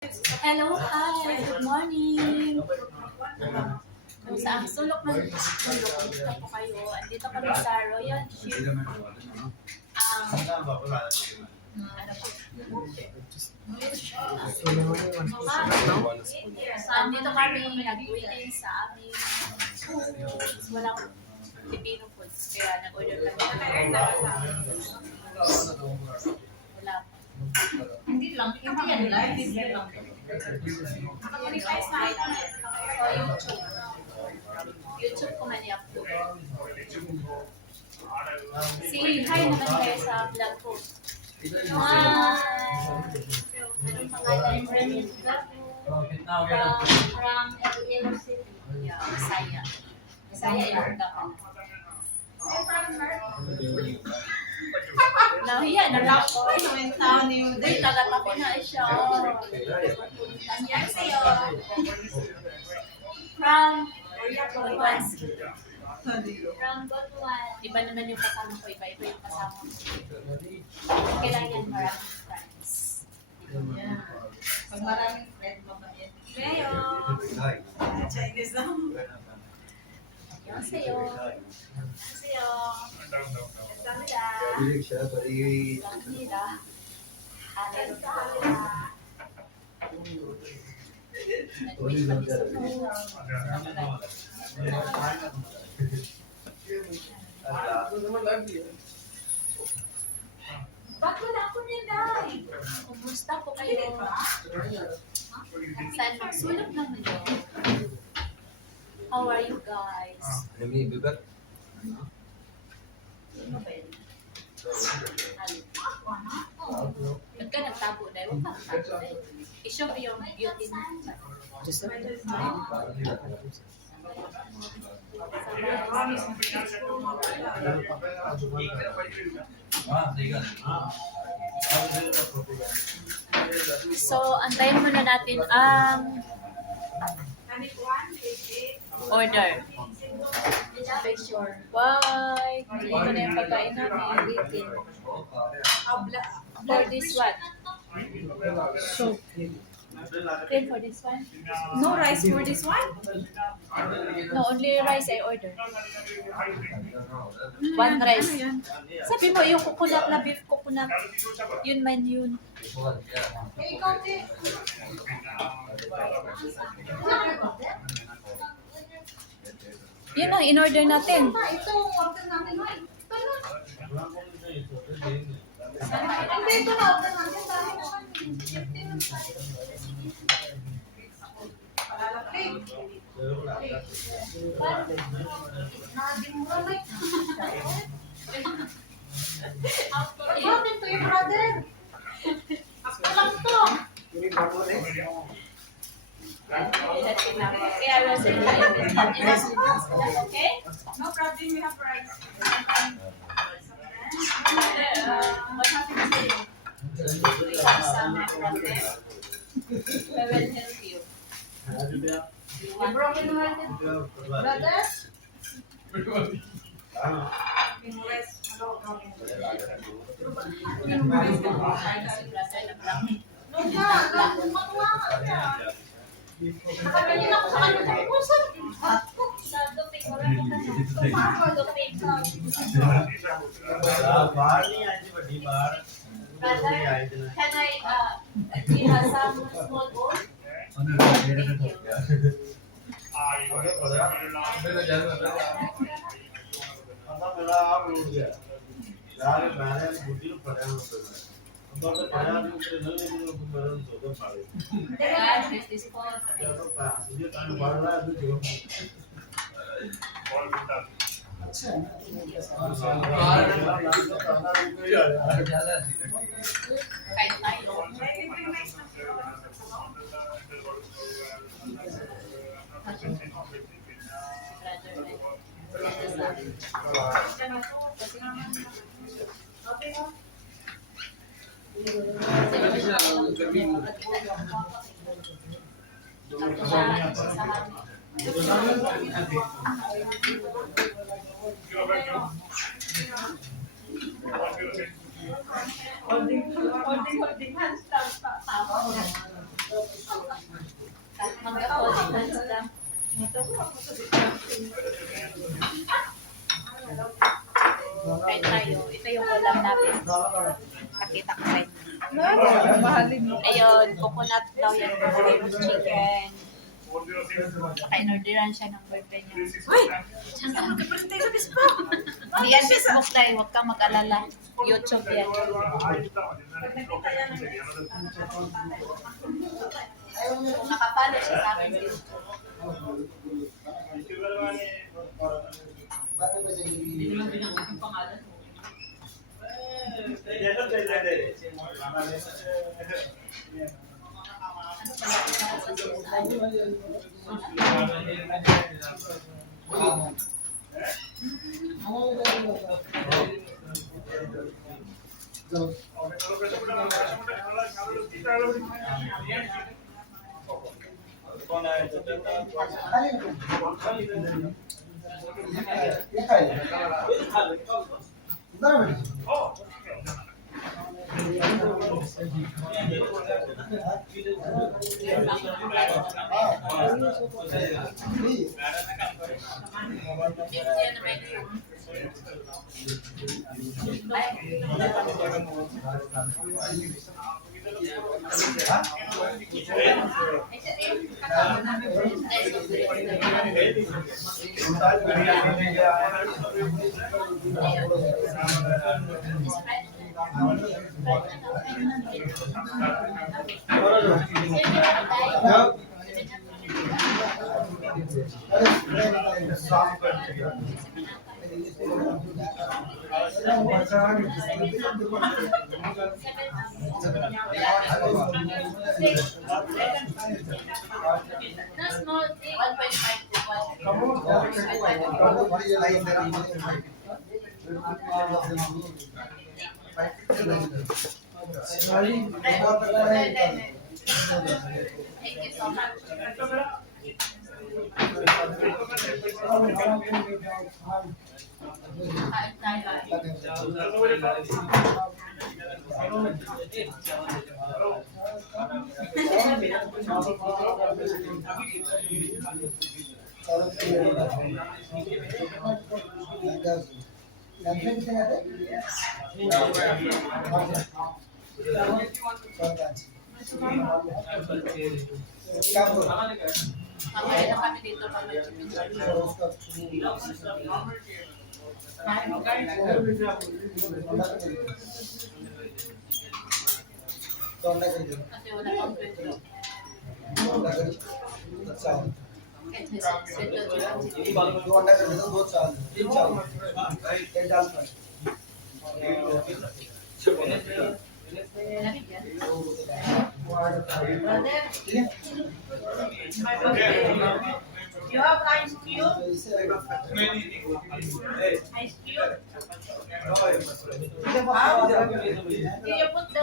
Hello, hi, good morning. Kung saan sulok ng mundo, kumusta po kayo? Andito kami sa Royal Ship. Andito kami nag-waiting sa aming walang Filipino foods. Kaya nag-order kami. Wala. Hindi lang, hindi yan live, hindi lang. Nakamonetize na ito sa YouTube. YouTube ko man i-upload. Hi naman kayo sa vlog ko. Hi! Anong pangalan? From Iloilo City. Yeah, Masaya. Masaya Ilongga ka. Nahiya na lang ako. Ay, taga-tapi na siya. Annyeonghaseyo. From Butuan. From Butuan. Iba naman yung kasama ko. Iba-iba yung kasama ko. Kailangan maraming friends. Yeah. Pag maraming friend, mabait. Mayo. Chinese na. Annyeonghaseyo. Annyeonghaseyo. Kamsahamnida. Kamsahamnida. Ba't wala ako nila? Kumusta po kayo? Saan magsulog naman yun? How are you guys? Ba't ka nagtabo na? Huwag ka nagtabo na. I-show mo yung beauty mo. So, antayin muna natin ang order. Bye! Hindi ko na yung pagkain namin. For this one. So, then for this one? No rice for this one? No, only rice I order. One rice. Sabi mo, yung coconut na beef coconut, yun man yun. Ikaw, te. Yun ang in-order natin. Ito, order namin, Hoy. Hindi, ito na order natin. Dahil naman, 15 lang tayo. Palalapig. Nadimura na ito. Bakit to yung brother? Ako lang to. Kaya I was saying, okay? No problem, we have rice. What happened to you? We have some problem. I will help you. You want Broken hearted brother? In rice. Nung na, makuha ka. Nakaganyan ako sa kanya sa kusap. sa tupig mo rin ka tupig. Brother, can I some small bowl? Thank you. God, this is called kahit tayo. Holding hands. Mag-apologize lang. Kain tayo. Ito yung ulam natin. Pakita ko sa inyo. Ayun, coconut daw yan. Famous chicken. Saka inorderan siya ng boyfriend niya. Uy! Saan ka magkaprintay sa Facebook? Hindi yan Facebook live. Huwag kang mag-alala. YouTube yan. Kung nakapalo siya sa akin dito. No, small thing. 1.5 Thank you so much. Mamaya na kami dito pag may kasi wala pang pwede. You have ice cube? Ice cube? How? Do you put the...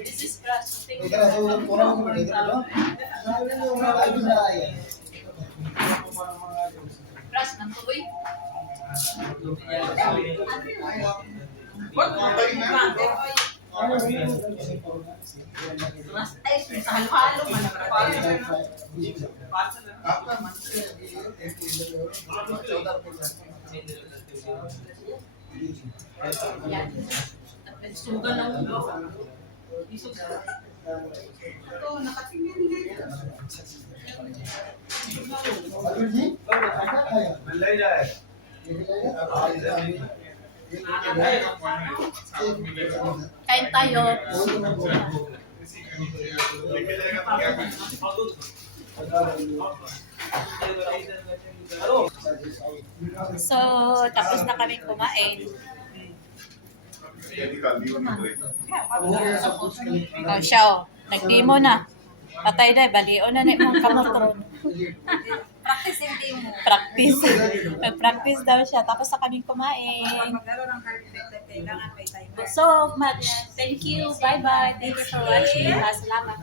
This is grass. Grass ng tuloy. Mas ice sa halo-halo man suga ng ulo. Ito, nakatingin din. Kain tayo. So, tapos na kami kumain. Oh, siya oh. Nag-demo na. Patay na, baliw na na mong kamotron. Practice yung team mo. Practice. Nag-practice daw siya. Tapos na kaming kumain. Maglaro ng carpet, kailangan may timer. So much. Thank you. Bye-bye. Thank you for watching. Salamat.